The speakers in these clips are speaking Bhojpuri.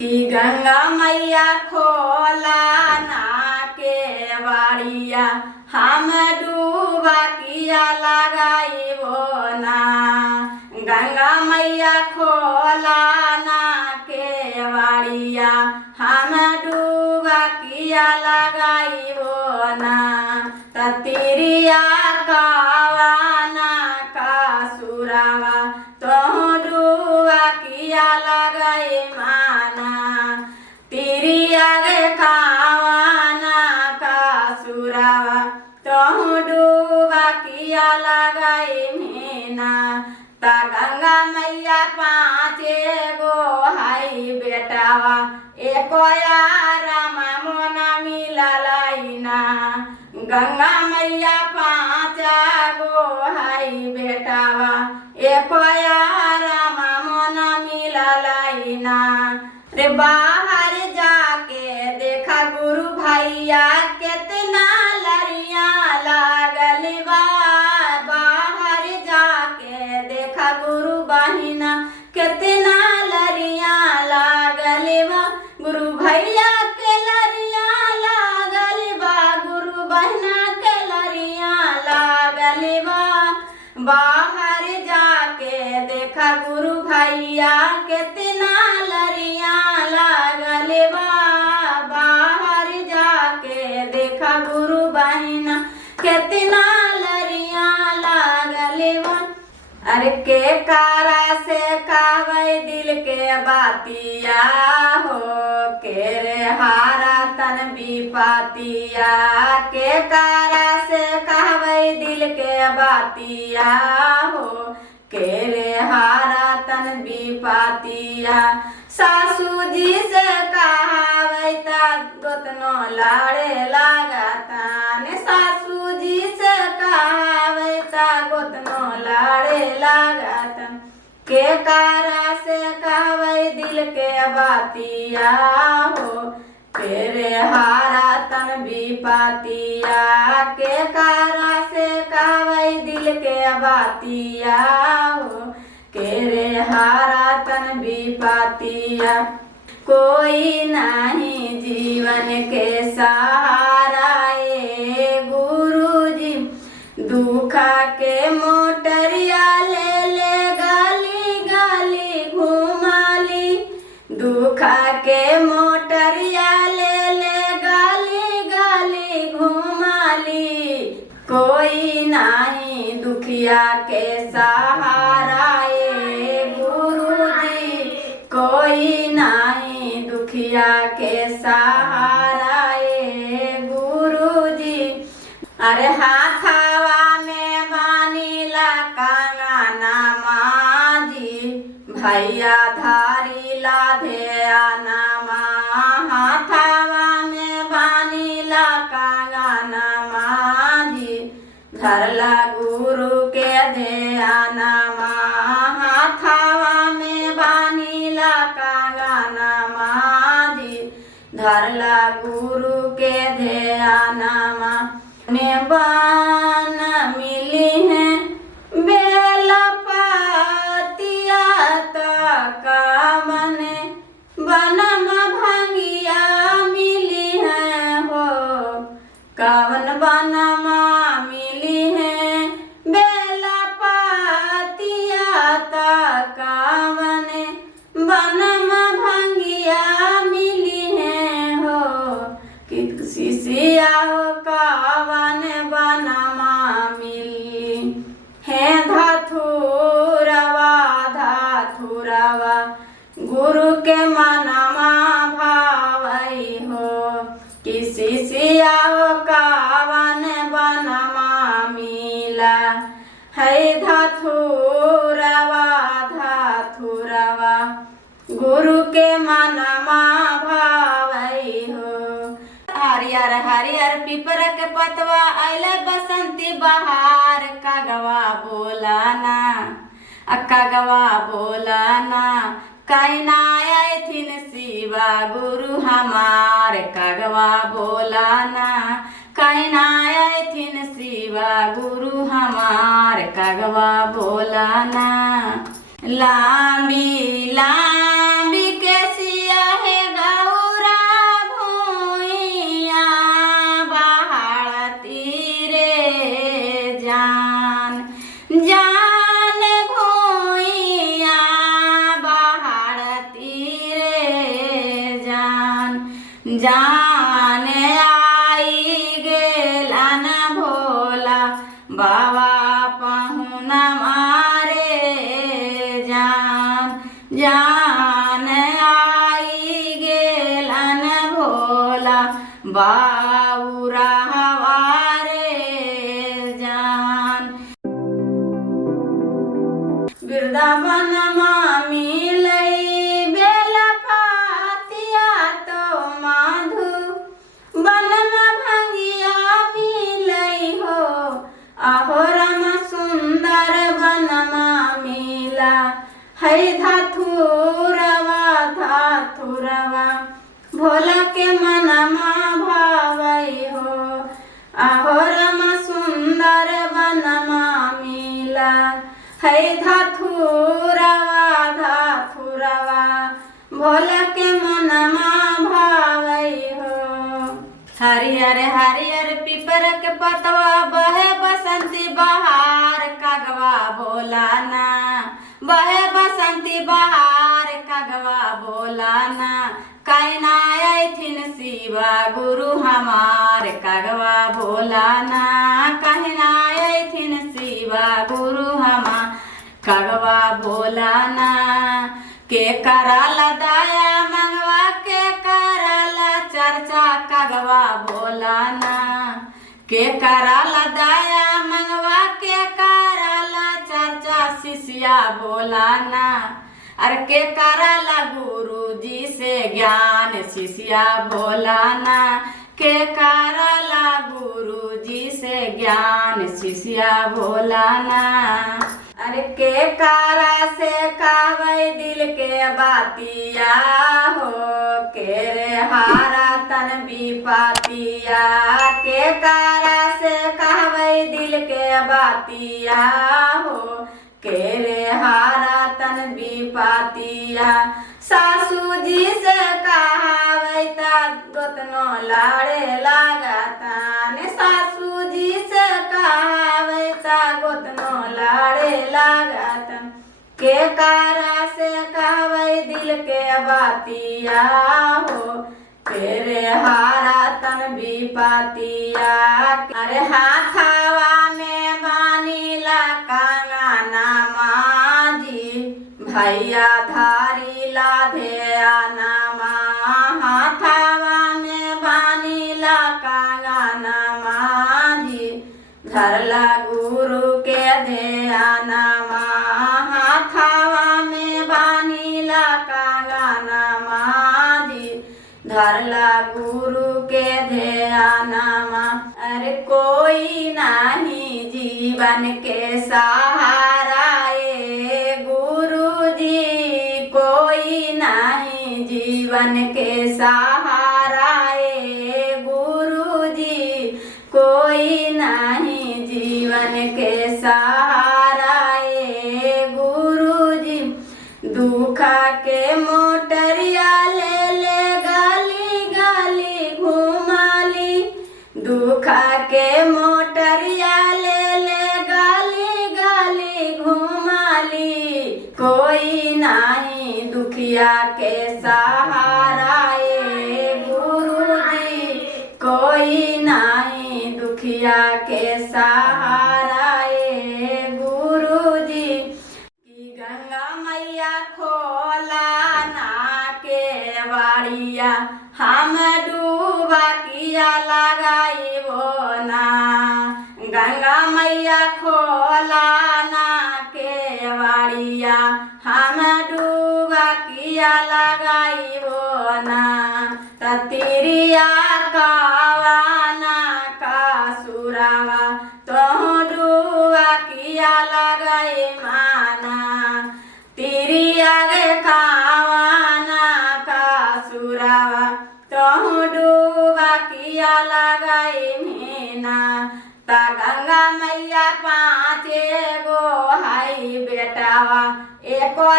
ई गंगा मैया खोला ना केवड़िया, हम डूबा किया लगाइबो ना। गंगा मैया खोला ना केवड़िया, हम डूबा किया लगाइबो ना। तिरिया कावाना का सुरावा, तो डूबा किया लगाई माना। तिरिया रे कावाना का सुरावा, तो डूबा किया लगाई मीना। ता गंगा मैया पाँचे गो हाई बेटावा, एको रामा मोना मिललाइना। गंगा मैया पाँच गो हाई बेटावा, एको रामा मोना मिललाइना। रे बाहर जाके देखा गुरु भैया, कितना लड़िया लागल बा। बाहर जाके देखा गुरु बहिना, कितना लड़िया लागल बा। गुरु भैया के लड़िया लागल बा, गुरु बहिना के लड़िया लागल बा। बाहर जाके देखा गुरु भैया, कितना लड़िया लागल बा। बाहर जाके देखा गुरु बहिना, कितना लड़िया लागल बा। अरे के कारा से कावै दिल के बातिया हो, के रे हारा तन विपातिया। के कारा से कहवै दिल के बातिया हो, के रे हारा तन विपातिया। सासू जी से कहवै ता गोतनो लाड़े लागतान। सासू जी से कहवै ता गोतनो लाड़े लागतान। के कारा से कहवै दिल के बातिया हो, के रे हारा तन विपातिया। के कारा से कहवै दिल के बातिया हो, के रे हारा तन विपातिया। कोई नहीं जीवन के सहारा ए गुरुजी, दुखा के मोटरिया ले ले गाली गाली घुमाली। दुखा के मोटरिया ले ले गाली गाली घुमाली। कोई नहीं दुखिया के सहारा ए गुरुजी, कोई नहीं दुखिया के सहारा ए गुरुजी। अरे हाथावा में बानीला कंगना माजी, भैया धारी ला ध्याना माँ। हाथावा में बानीला कंगना माजी, धरला गुरु के ध्याना माँ। हाथावा में बानीला कंगना माजी, धरला गुरु के ध्याना माँ। ने बान मिली है बेला पातिया, का मने बनम भंगिया मिली है हो। कवन बनमा मिली है बेला पातिया, का मने बनम भंगिया मिली है हो। किसी सिया हो कावन बनमा मिली है। धथुरवा धथुरवा गुरु के मनमा भावई हो। किसी सिया हो कावन बनमा मिला है। धथुरवा धथुरवा गुरु के मनमा भावई हो। हरियर हरियर पिपर के पतवा आइले बसंती बहार। कागवा बोलाना कागवा बोलाना, कहना आयथिन शिवा गुरु हमार। कागवा बोलाना कहना आयथिन शिवा गुरु हमार। कागवा बोलाना लांबी लांबी के सिया है जाने आई गेलन भोला बाबा पहुना मारे जान जान आई गेलन भोला बाऊरा हवारे जान। वृंदावन मामी लई बेल पातिया तो माधु बन भंगिया मिलई हो आहो रम सुंदर बन मिला है धाथुरवा धाथुरवा भोला के मनमा भावई हो आहो रम सुंदर बनमा मिला है धाथुरवा धाथुरवा भोला के मनमा भावई हो। हरियर हरियर पीपर के पतवा बहे बसंती बहार कगवा बोला ना बहे बसंती बहार कगवा बोला ना कैना थिन शिवा गुरु हमार कगवा बोला ना कहना थिन शिवा गुरु हमार कगवा बोला ना के कराला दाया मंगवा के कराला चर्चा कगवा बोला ना के कराला दाया मंगवा के कराला चर्चा शिष्या बोला ना अरे के कराला गुरु जी से ज्ञान शिष्या बोला ना के कराला गुरु जी से ज्ञान शिष्या बोला ना अरे के कारा से कावै दिल के बातिया हो के रे हारा तन भी पातिया के कारा से कहवै दिल के बातिया हो के रे हारा तन भी पातिया सासू जी से कहावै ता गोतनो लाड़े लागता ने सासू जी से कहावै ता गोतनो लाड़े लागता के कारा से कहवै दिल के बातिया हो तेरे हारा तन भी पातिया अरे हाथावा में बानीला कांगना माजी भैया धारी लाधे नामा हाथावा में बानीला कांगना माजी धरला गुरु के ध्यानमा हाथावा में बानीला कांगना माजी धरला गुरु के ध्यानमा अरे कोई नहीं जीवन के सहारा ए गुरु जी कोई नहीं जीवन के सहारा ए गुरु जी कोई नहीं जीवन के सहारा ए गुरु जी दुख के मोटरिया ले ले गाली गाली घुमाली दुख के मोटरिया ले ले गाली गाली घुमाली कोई नहीं दुखिया के सहारा ए गुरु जी कोई नहीं दुखिया के सहारा ए गुरु जी की गंगा मैया खोला ना के वाड़िया हम डूबा किया लगाई वो ना गंगा मैया खोला ना के वाड़िया हम डूबा किया लगाई वो ना ततिरिया कावाना का सुरावा तो डूबा किया लगाई माना तिरिया रे कावाना का सुरावा तो डूबा किया लगाई मीना ता गंगा मैया पाँचे गो हाई बेटावा एको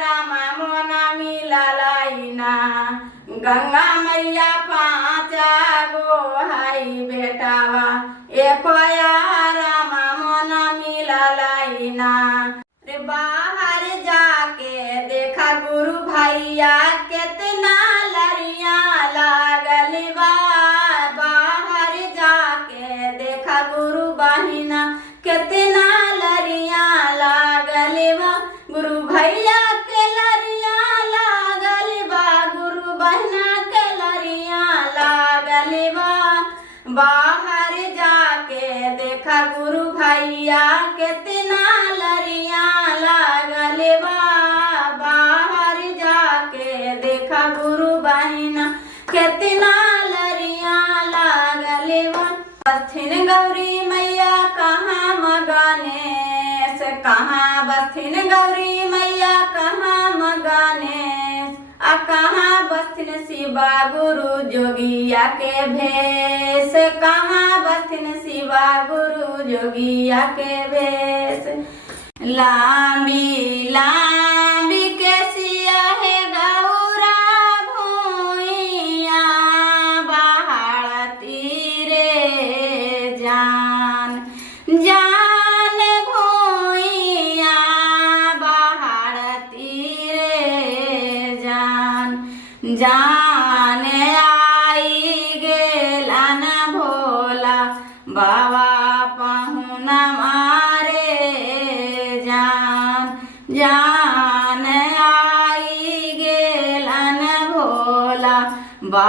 रामा मोना मिललाइना गंगा मैया पाँचा गो हाई बेटावा एको रामा मोना मिललाइना रे बाहर जाके देखा गुरु भैया कितना लड़िया लगा भैया कितना लरिया लागल बा बाहर जाके देखा गुरु बहिना कितना लरिया लागल बा। बस्थिन गौरी मैया कहाँ मगाने से कहाँ बस्थिन गौरी मैया कहाँ मगाने आ कहाँ बस्थिन शिवा गुरु जोगिया के भेष कहाँ बस्थिन शिवा गुरु जोगिया के भेष। लांबी लांबी केसिया है गौरा भूइया पहाड़ तीरे जान जान भूइया पहाड़ तीरे जान जान आई गेला न भोला बाबा पहुना मारे जान जान आई गेला न भोला बा